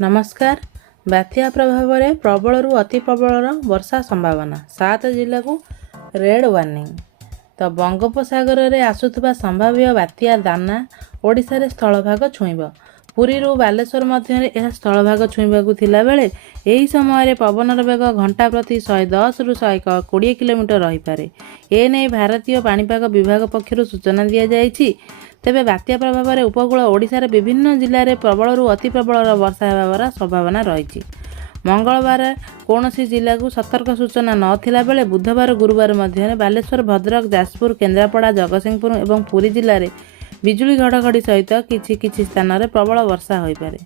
नमस्कार। बात्या प्रभाव में प्रबल अति प्रबल वर्षा संभावना 7 जिला को रेड वार्निंग। तो बंगोपसागर में आसुवा संभाव्य बात्या दाना ओडिशा रे स्थलभाग छुईब। पुरी बालेश्वर मध्य यह स्थलभाग छुईबाकू थिला बेले एही समय पवनर बेग घंटा प्रति 110 रु 120 किलोमीटर रही पारे। एने भारतीय पाणीपाग विभाग पक्षर सूचना दी जाइछि। तेबे बात्या प्रभाव में उपकूल ओडिशार विभिन्न जिले में प्रबल अति प्रबल वर्षा होबार संभावना रही। मंगलवार कौनसी जिला को सतर्क सूचना नथिला बेले बुधवार गुरुवार मध्य बालेश्वर, भद्रक, जाजपुर, केन्द्रापड़ा, जगतसिंहपुर और पुरी जिले में बिजुली घड़घड़ी सहित किछि स्थान में प्रबल वर्षा हो पारे।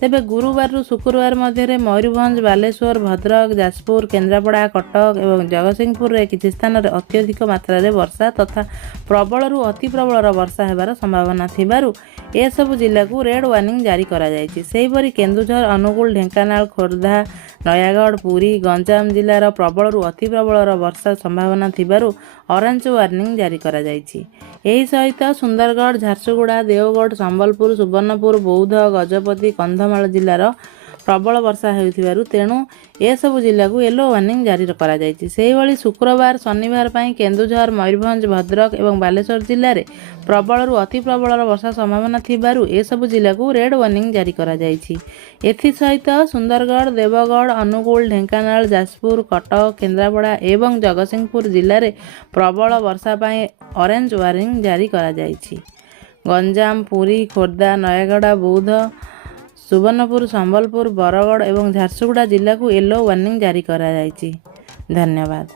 तेबे गुरुवार रु शुक्रवार मध्य मयूरभंज, बालेश्वर, भद्रक, जाजपुर, केन्द्रापड़ा, कटक और जगतसिंहपुर में किछि स्थान में अत्यधिक मात्रा रे वर्षा तथा प्रबल अति प्रबल वर्षा होबार संभावना थिबारु ए सब जिला को रेड वार्निंग जारी करा जायछि। सेहिपरि केन्दुझर, अनुगुल, ढेंकानाल, खोर्धा, नयागढ़, पुरी, गंजाम जिलार प्रबल अति प्रबल वर्षा संभावना थिबारु ऑरेंज वार्निंग जारी करा जायछि। एही सहित सुंदरगढ़, झारसुगुड़ा, देवगढ़, संबलपुर, सुवर्णपुर, बौद्ध, गजपति, कंधमाल जिलार प्रबल वर्षा होइथिबारु तेणु ए सब जिला को येलो वार्निंग जारी करा जायछि। सेहिभଳି शुक्रवार, शनिवार पई केन्दुझर, मयूरभंज, भद्रक और बालेश्वर जिले में प्रबल अति प्रबल वर्षा संभावना थिबारु ए सब जिला को रेड वार्निंग जारी करा जायछि। एथि सहित सुंदरगढ़, देवगढ़, अनुगुल, ढेंकानाल, जाजपुर, कटक, केन्द्रापड़ा एवं जगतसिंहपुर जिले में प्रबल वर्षा पई ऑरेंज वार्निंग जारी करा जायछि। गंजाम, पुरी, खोर्धा, नयागढ़, बौद्ध, सुवर्णपुर, संबलपुर, बरगढ़ और झारसुगुड़ा जिला को येलो वार्निंग जारी करा जायछि। धन्यवाद।